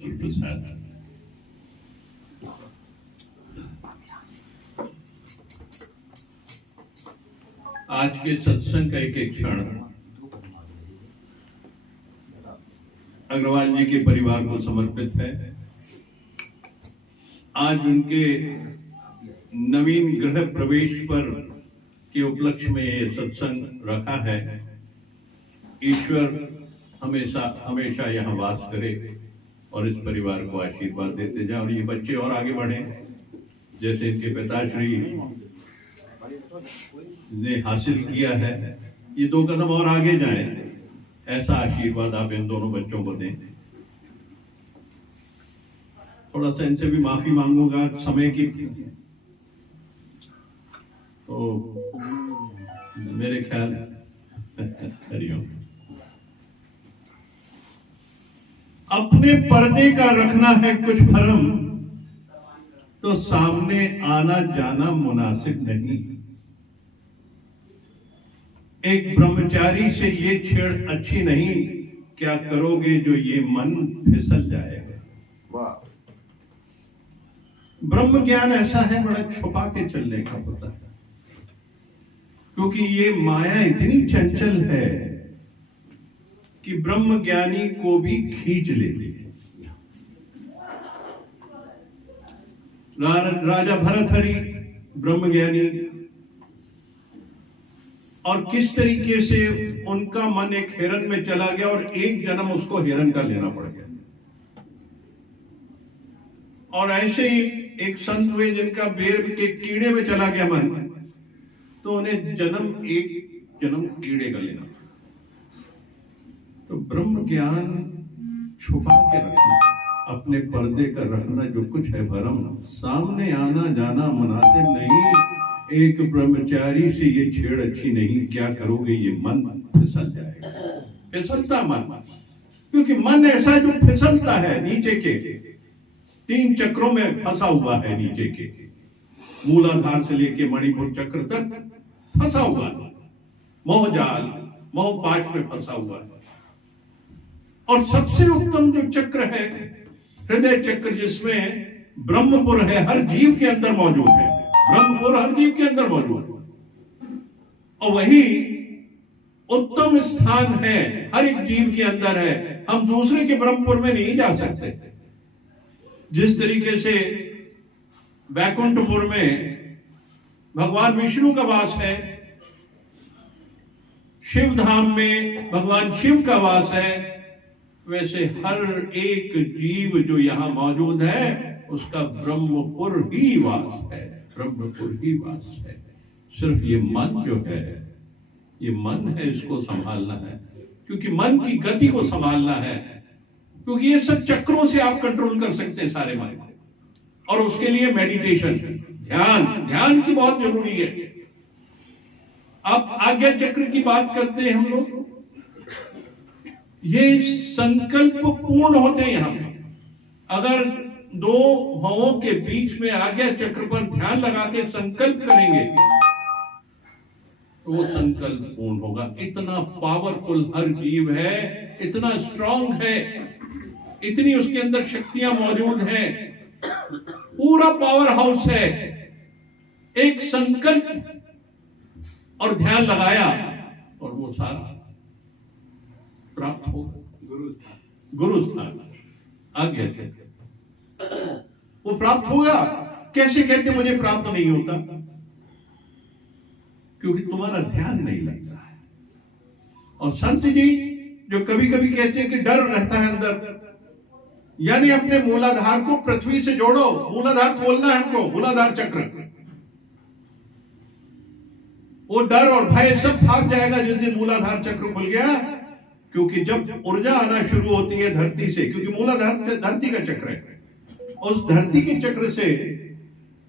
प्रसाद। आज के सत्संग का एक एक क्षण अग्रवाल जी के परिवार को समर्पित है। आज उनके नवीन गृह प्रवेश पर के उपलक्ष्य में ये सत्संग रखा है। ईश्वर हमेशा हमेशा यहाँ वास करे और इस परिवार को आशीर्वाद देते जाए और ये बच्चे और आगे बढ़े, जैसे इनके पिताश्री ने हासिल किया है, ये 2 कदम और आगे जाएं, ऐसा आशीर्वाद आप इन दोनों बच्चों को दें। थोड़ा सा इनसे भी माफी मांगूंगा समय की, तो मेरे ख्याल हरिओम। अपने पर्दे का रखना है कुछ भरम, तो सामने आना जाना मुनासिब नहीं। एक ब्रह्मचारी से ये छेड़ अच्छी नहीं, क्या करोगे जो ये मन फिसल जाएगा। ब्रह्म ज्ञान ऐसा है, बड़ा छुपा के चलने का होता है, क्योंकि ये माया इतनी चंचल है कि ब्रह्म ज्ञानी को भी खींच लेती है। राजा भरतहरि ब्रह्म ज्ञानी, और किस तरीके से उनका मन एक हिरन में चला गया और एक जन्म उसको हिरन का लेना पड़ गया। और ऐसे ही एक संत हुए जिनका बेर के कीड़े में चला गया मन, तो उन्हें एक जन्म कीड़े का लेना। तो ब्रह्म ज्ञान छुपा के रखना, अपने पर्दे का रखना, जो कुछ है भरम, सामने आना जाना मुनासिब नहीं। एक ब्रह्मचारी से ये छेड़ अच्छी नहीं, क्या करोगे ये मन फिसल जाएगा। फिसलता मन, क्योंकि मन ऐसा जो फिसलता है, नीचे के 3 चक्रों में फंसा हुआ है। नीचे के मूलाधार से लेके मणिपुर चक्र तक फंसा हुआ है, मोहजाल मोह पाश में फंसा हुआ है। और सबसे उत्तम जो चक्र है हृदय चक्र, जिसमें ब्रह्मपुर है, हर जीव के अंदर मौजूद है। ब्रह्मपुर हर जीव के अंदर मौजूद है, और वही उत्तम स्थान है, हर एक जीव के अंदर है। हम दूसरे के ब्रह्मपुर में नहीं जा सकते। जिस तरीके से वैकुंठपुर में भगवान विष्णु का वास है, शिव धाम में भगवान शिव का वास है, वैसे हर एक जीव जो यहां मौजूद है उसका ब्रह्मपुर ही वास है। ब्रह्मपुर ही वास है। सिर्फ ये मन जो है, ये मन है, इसको संभालना है, क्योंकि मन की गति को संभालना है। क्योंकि ये सब चक्रों से आप कंट्रोल कर सकते हैं सारे मन को, और उसके लिए मेडिटेशन, ध्यान की बहुत जरूरी है। अब आज्ञा चक्र की बात करते हैं हम लोग, ये संकल्प पूर्ण होते हैं यहां पे। अगर 2 भावों के बीच में आज्ञा चक्र पर ध्यान लगा के संकल्प करेंगे तो वो संकल्प पूर्ण होगा। इतना पावरफुल हर जीव है, इतना स्ट्रांग है, इतनी उसके अंदर शक्तियां मौजूद हैं, पूरा पावर हाउस है। एक संकल्प और ध्यान लगाया और वो सारा प्राप्त होगा। गुरु स्थान आज्ञा चक्र वो प्राप्त होगा। कैसे कहते मुझे प्राप्त नहीं होता? क्योंकि तुम्हारा ध्यान नहीं लगता है। और संत जी जो कभी कभी कहते हैं कि डर रहता है अंदर, यानी अपने मूलाधार को पृथ्वी से जोड़ो। मूलाधार खोलना है हमको, मूलाधार चक्र। वो डर और भय सब भाग जाएगा जिस दिन मूलाधार चक्र खुल गया। क्योंकि जब ऊर्जा आना शुरू होती है धरती से, क्योंकि मूलाधार धरती का चक्र है, उस धरती के चक्र से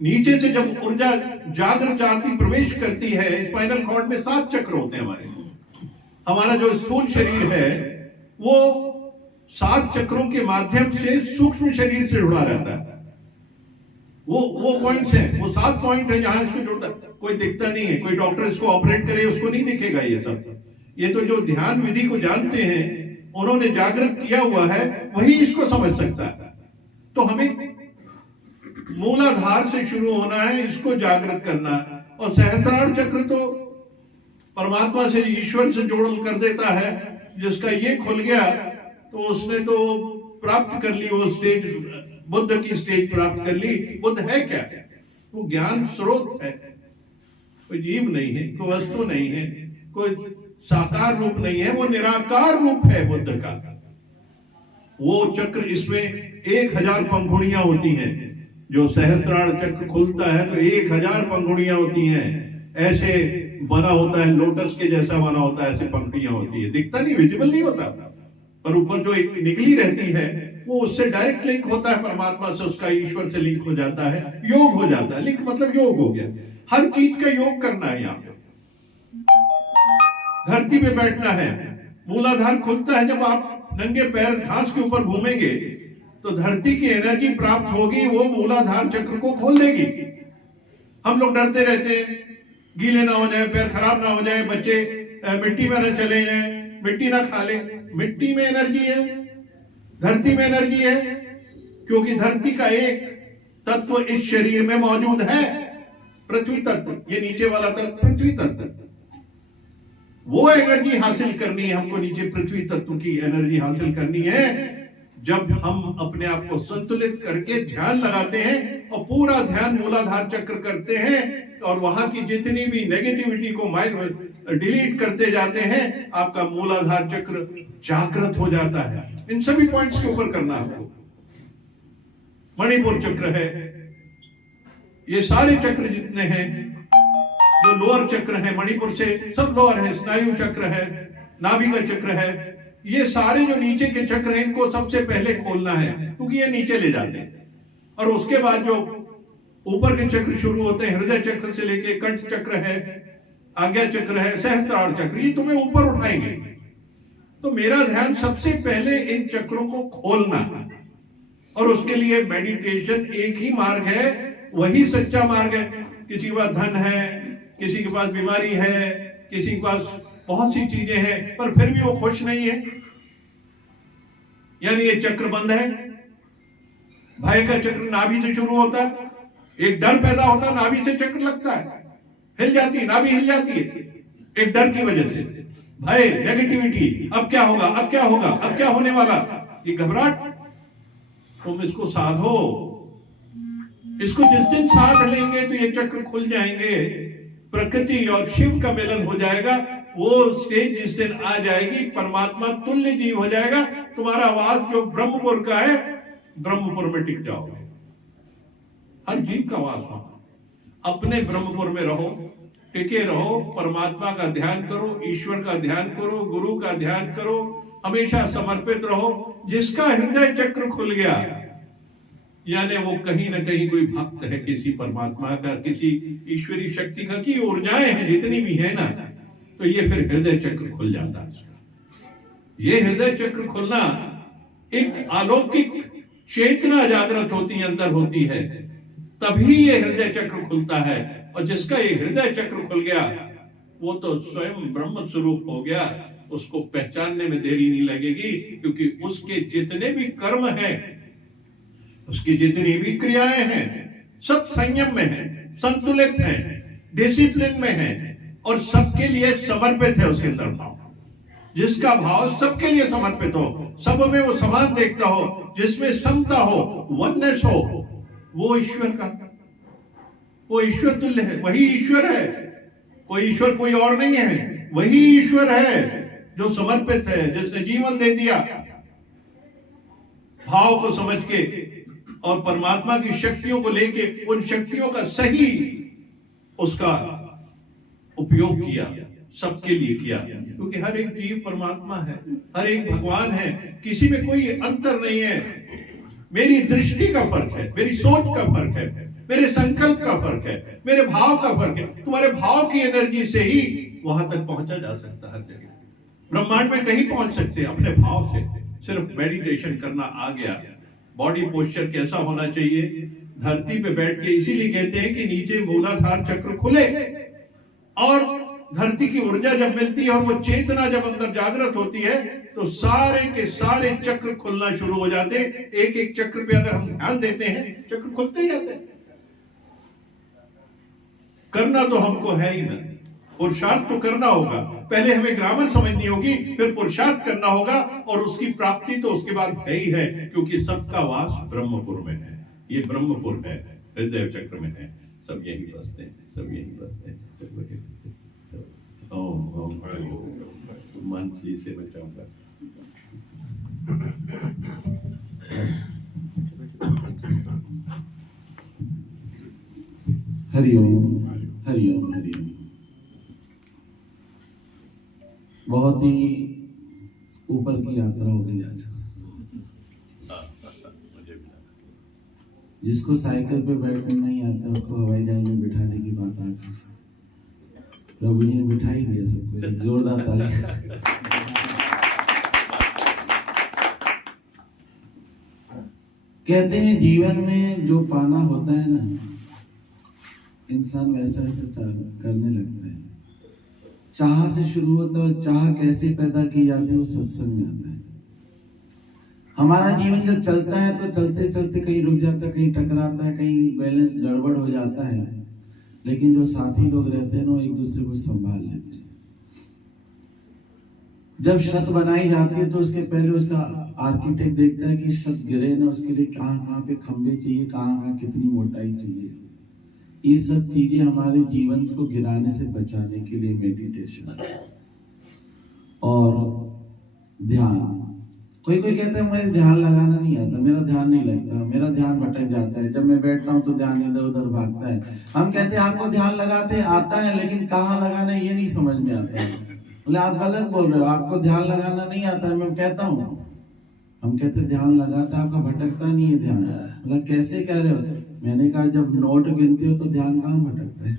नीचे से जब ऊर्जा जागृत जाती प्रवेश करती है, स्पाइनल कॉर्ड में 7 चक्र होते हैं हमारे। हमारा जो स्थूल शरीर है वो 7 चक्रों के माध्यम से सूक्ष्म शरीर से जुड़ा रहता है। वो पॉइंट्स हैं, वो 7 पॉइंट है जहां इसको जुड़ता है। कोई दिखता नहीं है, कोई डॉक्टर इसको ऑपरेट करे उसको नहीं दिखेगा ये सब। ये तो जो ध्यान विधि को जानते हैं उन्होंने जागृत किया हुआ है, वही इसको समझ सकता है। तो हमें मूलाधार से शुरू होना है, इसको जागृत करना है। और सहस्रार चक्र तो परमात्मा से, ईश्वर से जोड़ कर देता है। जिसका ये खुल गया तो उसने तो प्राप्त कर ली, वो स्टेज, बुद्ध की स्टेज प्राप्त कर ली। बुद्ध है क्या? वो ज्ञान स्रोत है, कोई जीव नहीं है, कोई वस्तु नहीं है, कोई साकार रूप नहीं है, वो निराकार रूप है बुद्ध का। वो चक्र, इसमें 1000 पंखुड़ियां होती हैं। जो सहस्रार चक्र खुलता है तो 1000 पंखुड़ियां होती हैं। ऐसे बना होता है, लोटस के जैसा बना होता है, ऐसे पंखुड़ियां होती है। दिखता नहीं, विजिबल नहीं होता, पर ऊपर जो एक निकली रहती है वो उससे डायरेक्ट लिंक होता है परमात्मा से, उसका ईश्वर से लिंक हो जाता है, योग हो जाता है। लिंक मतलब योग हो गया। हर चीज का योग करना है। यहाँ पे धरती पे बैठना है। मूलाधार खुलता है जब आप नंगे पैर घास के ऊपर घूमेंगे तो धरती की एनर्जी प्राप्त होगी, वो मूलाधार चक्र को खोल देगी। हम लोग डरते रहते हैं, गीले ना हो जाए, पैर खराब ना हो जाए, बच्चे मिट्टी में न चले जाए, मिट्टी ना खा ले। मिट्टी में एनर्जी है, धरती में एनर्जी है, क्योंकि धरती का एक तत्व इस शरीर में मौजूद है, पृथ्वी तत्व। ये नीचे वाला तत्व पृथ्वी तत्व, वो एनर्जी हासिल करनी है हमको। नीचे पृथ्वी तत्व की एनर्जी हासिल करनी है। जब हम अपने आप को संतुलित करके ध्यान लगाते हैं और पूरा ध्यान मूलाधार चक्र करते हैं, और वहां की जितनी भी नेगेटिविटी को माइंड डिलीट करते जाते हैं, आपका मूलाधार चक्र जागृत हो जाता है। इन सभी पॉइंट्स के ऊपर करना है। मणिपुर चक्र है, ये सारे चक्र जितने हैं, जो लोअर चक्र है, मणिपुर से सब लोअर है, स्नायु चक्र है, नाभि का चक्र है, ये सारे जो नीचे के चक्र हैं, इनको सबसे पहले खोलना है, क्योंकि ये नीचे ले जाते हैं। और उसके बाद जो ऊपर के चक्र शुरू होते हैं, हृदय चक्र से लेके कंठ चक्र है, आज्ञा चक्र है, सहस्त्रार चक्र, ये तुम्हें ऊपर उठाएंगे। तो मेरा ध्यान सबसे पहले इन चक्रों को खोलना, और उसके लिए मेडिटेशन एक ही मार्ग है, वही सच्चा मार्ग है। किसी के पास धन है, किसी के पास बीमारी है, किसी के पास बहुत सी चीजें हैं, पर फिर भी वो खुश नहीं है, यानी ये चक्र बंद है। भय का चक्र नाभि से शुरू होता है, एक डर पैदा होता है, नाभि से चक्र लगता है, हिल जाती है, नाभि हिल जाती है, एक डर की वजह से। भय, नेगेटिविटी, अब क्या होगा, अब क्या होगा, अब क्या होने वाला, ये घबराहट। तुम इसको साधो, इसको जिस दिन साध लेंगे तो ये चक्र खुल जाएंगे, प्रकृति और शिव का मिलन हो जाएगा। वो स्टेज जिस दिन आ जाएगी, परमात्मा तुल्य जीव हो जाएगा। तुम्हारा वास जो ब्रह्मपुर का है, ब्रह्मपुर में टिक जाओगे। हर जीव का वास वहां। अपने ब्रह्मपुर में रहो, टिके रहो, परमात्मा का ध्यान करो, ईश्वर का ध्यान करो, गुरु का ध्यान करो, हमेशा समर्पित रहो। जिसका हृदय चक्र खुल गया, यानी वो कहीं ना कहीं कोई भक्त है किसी परमात्मा का, किसी ईश्वरी शक्ति का, की ऊर्जाएं हैं जितनी भी है ना, तो ये फिर हृदय चक्र खुल जाता है इसका। ये हृदय चक्र खुलना, एक अलौकिक चेतना जागृत होती है, अंदर होती है, तभी ये हृदय चक्र खुलता है। और जिसका ये हृदय चक्र खुल गया, वो तो स्वयं ब्रह्म स्वरूप हो गया। उसको पहचानने में देरी नहीं लगेगी, क्योंकि उसके जितने भी कर्म हैं, उसकी जितनी भी क्रियाएं हैं, सब संयम में है, संतुलित है, डिसिप्लिन में है, और सबके लिए समर्पित है। उसके अंदर भाव, जिसका भाव सबके लिए समर्पित हो, सब में वो समान देखता हो, जिसमें समता हो, वननेस हो, वो ईश्वर का, वो ईश्वर तुल्य है, वही ईश्वर है। कोई ईश्वर कोई और नहीं है, वही ईश्वर है जो समर्पित है, जिसने जीवन दे दिया। भाव को समझ के और परमात्मा की शक्तियों को लेके उन शक्तियों का सही उसका उपयोग किया, सबके लिए किया, क्योंकि हर एक जीव परमात्मा है, हर एक भगवान है, किसी में कोई अंतर नहीं है। मेरी दृष्टि का फर्क है, मेरी सोच का फर्क है, मेरे संकल्प का फर्क है, मेरे भाव का फर्क है। तुम्हारे भाव की एनर्जी से ही वहां तक पहुंचा जा सकता है। हर जगह ब्रह्मांड में कहीं पहुंच सकते हैं अपने भाव से, सिर्फ मेडिटेशन करना आ गया। बॉडी पोस्चर कैसा होना चाहिए, धरती पे बैठ के, इसीलिए कहते हैं कि नीचे मूलाधार चक्र खुले और धरती की ऊर्जा जब मिलती है और वो चेतना जब अंदर जागृत होती है तो सारे के सारे चक्र खुलना शुरू हो जाते। एक एक चक्र पे अगर हम ध्यान देते हैं चक्र खुलते ही जाते हैं। करना तो हमको है ही ना, पुरुषार्थ तो करना होगा। पहले हमें ग्रामर समझनी होगी, फिर पुरुषार्थ करना होगा, और उसकी प्राप्ति तो उसके बाद है ही है, क्योंकि सबका वास ब्रह्मपुर में है। ये ब्रह्मपुर है, हृदय चक्र में है, सब यही बसते हैं, सब यही बसते हैं, सब यही बसते हैं। ओम ओम हरि ओम। मन जी से बचाऊंगा। हरि ओम हरि ओम हरि ओम। बहुत ही ऊपर की यात्रा हो गई आज। जिसको साइकिल पे बैठने नहीं आता उसको हवाई जहाज में बिठाने की बात आज प्रभु जी ने बिठा ही दिया सबको। जोरदार ताली। कहते हैं जीवन में जो पाना होता है ना, इंसान वैसा वैसा करने लगता है। चाह से शुरू होता है, और चाह कैसे पैदा की जाती है वो सत्संग में आता है। हमारा जीवन जब चलता है तो चलते चलते कहीं रुक जाता है, कहीं टकराता है, कहीं बैलेंस गड़बड़ हो जाता है, लेकिन जो साथी लोग रहते हैं ना एक दूसरे को संभाल लेते हैं। जब छत बनाई जाती है तो उसके पहले उसका आर्किटेक्ट देखता है कि छत गिरे ना, उसके लिए कहाँ कहाँ पे खंभे चाहिए, कहाँ कहाँ कितनी मोटाई चाहिए। ये सब चीजें हमारे जीवन को गिराने से बचाने के लिए मेडिटेशन और ध्यान। कोई कोई कहता है मुझे ध्यान लगाना नहीं आता, मेरा ध्यान नहीं लगता, मेरा ध्यान भटक जाता है, जब मैं बैठता हूँ तो ध्यान इधर उधर भागता है। हम कहते हैं आपको ध्यान लगाते आता है, लेकिन कहाँ लगाना है ये नहीं समझ में आता है। बोले आप गलत बोल रहे हो, आपको ध्यान लगाना नहीं आता है। मैं कहता हूँ, हम कहते ध्यान लगाता, आपका भटकता नहीं है ध्यान। बोला कैसे कह रहे हो? मैंने कहा जब नोट गिनते हो तो ध्यान कहाँ भटकता है?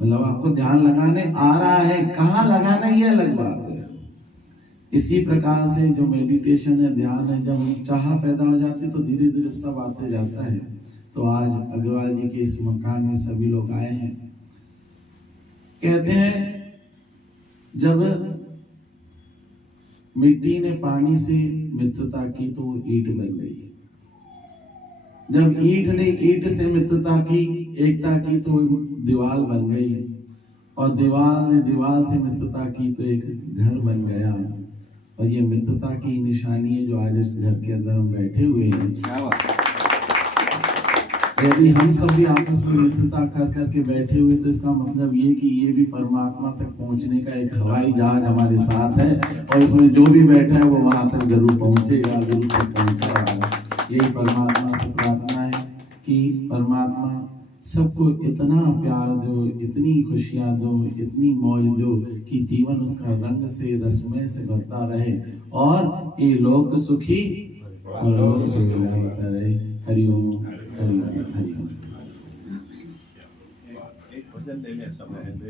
मतलब आपको ध्यान लगाने आ रहा है, कहाँ लगाना ये अलग बात है। इसी प्रकार से जो मेडिटेशन है, ध्यान है, जब चाह पैदा हो जाती तो धीरे धीरे सब आते जाता है। तो आज अग्रवाल जी के इस मकान में सभी लोग आए हैं। कहते हैं जब मिट्टी ने पानी से मित्रता की तो ईंट बन गई। जब ईंट ने ईंट से मित्रता की, एकता की तो दीवार बन गई, और दीवार ने दीवार से मित्रता की तो एक घर बन गया। और ये मित्रता की निशानी है जो आज इस घर के अंदर हम बैठे हुए हैं। यदि हम सब भी आपस में मित्रता कर करके बैठे हुए तो इसका मतलब ये कि ये भी परमात्मा तक पहुंचने का एक हवाई जहाज हमारे साथ है, और इसमें जो भी बैठा है वो वहां तक जरूर पहुंचेगा, जरूर तक पहुंचेगा। यही परमात्मा से प्रार्थना है कि परमात्मा सबको इतना प्यार दो, इतनी खुशियां दो, इतनी मौज दो कि जीवन उसका रंग से रसमय से भरता रहे, और ये लोक सुखी और लोक सुखी होता रहे।